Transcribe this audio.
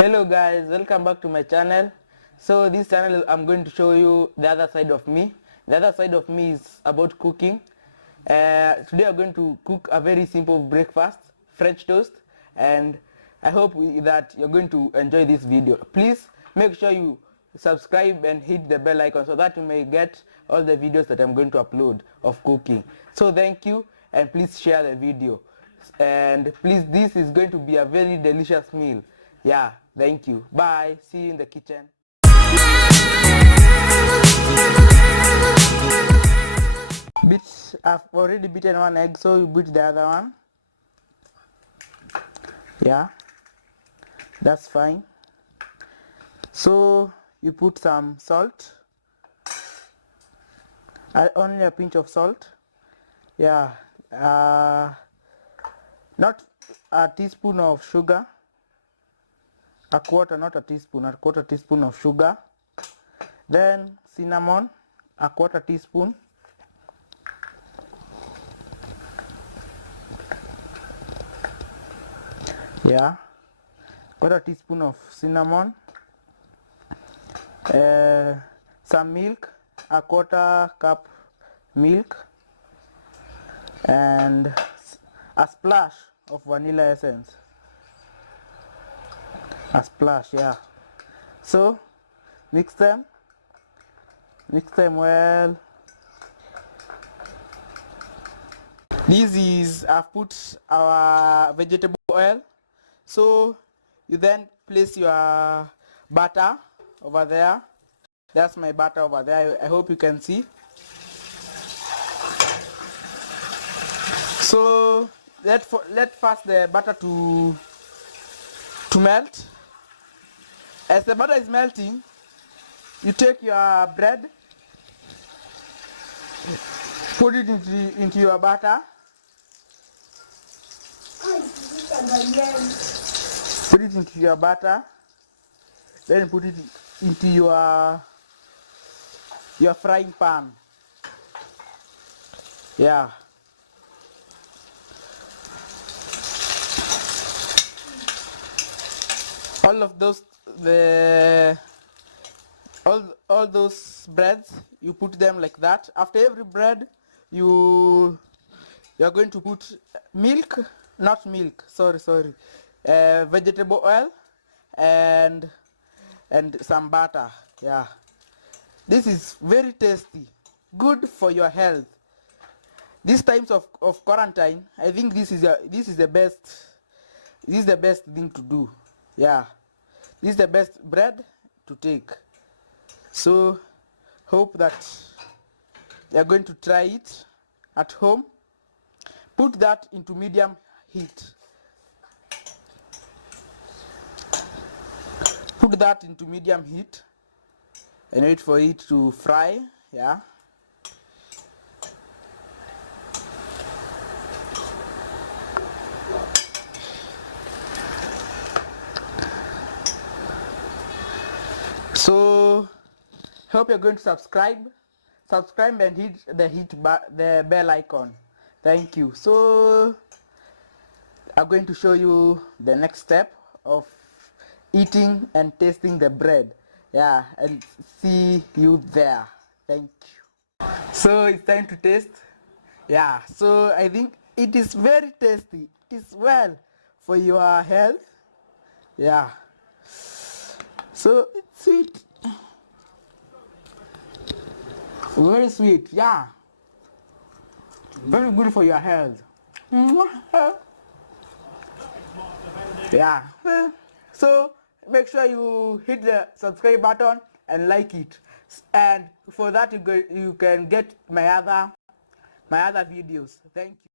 Hello guys, welcome back to my channel. So this channel I'm going to show you the other side of me. The other side of me is about cooking. Today I'm going to cook a very simple breakfast, French toast, and I hope that you're going to enjoy this video. Please make sure you subscribe and hit the bell icon so that you may get all the videos that I'm going to upload of cooking. So thank you, and please share the video. And please, this is going to be a very delicious meal. Yeah, thank you. Bye. See you in the kitchen. I've already beaten one egg, so you beat the other one. Yeah, that's fine. So you put some salt, only a pinch of salt. Yeah, not a teaspoon of sugar. A quarter, not a teaspoon, a quarter teaspoon of sugar. Then cinnamon, a quarter teaspoon. Yeah, quarter teaspoon of cinnamon. Some milk, a quarter cup milk, and a splash of vanilla essence. A splash, yeah. So mix them well. This is, I've put our vegetable oil. So you then place your butter over there. That's my butter over there. I hope you can see. So let first the butter to melt. As the butter is melting, you take your bread, put it into your butter. Put it into your butter. Then put it into your frying pan. Yeah. All of those all those breads, you put them like that. After every bread, you're going to put milk, not milk, sorry, vegetable oil and some butter. Yeah, this is very tasty, good for your health. These times of quarantine, I think this is the best thing to do. Yeah, this is the best bread to take. So hope that you're going to try it at home. Put that into medium heat. Put that into medium heat and wait for it to fry. Yeah. So hope you're going to subscribe and hit the bell icon. Thank you. So I'm going to show you the next step of eating and tasting the bread. Yeah, and see you there. Thank you. So it's time to taste. Yeah, so I think it is very tasty. It is well for your health. Yeah, so it's sweet, very sweet. Yeah, very good for your health. Yeah, so make sure you hit the subscribe button and like it, and for that you can get my other videos. Thank you.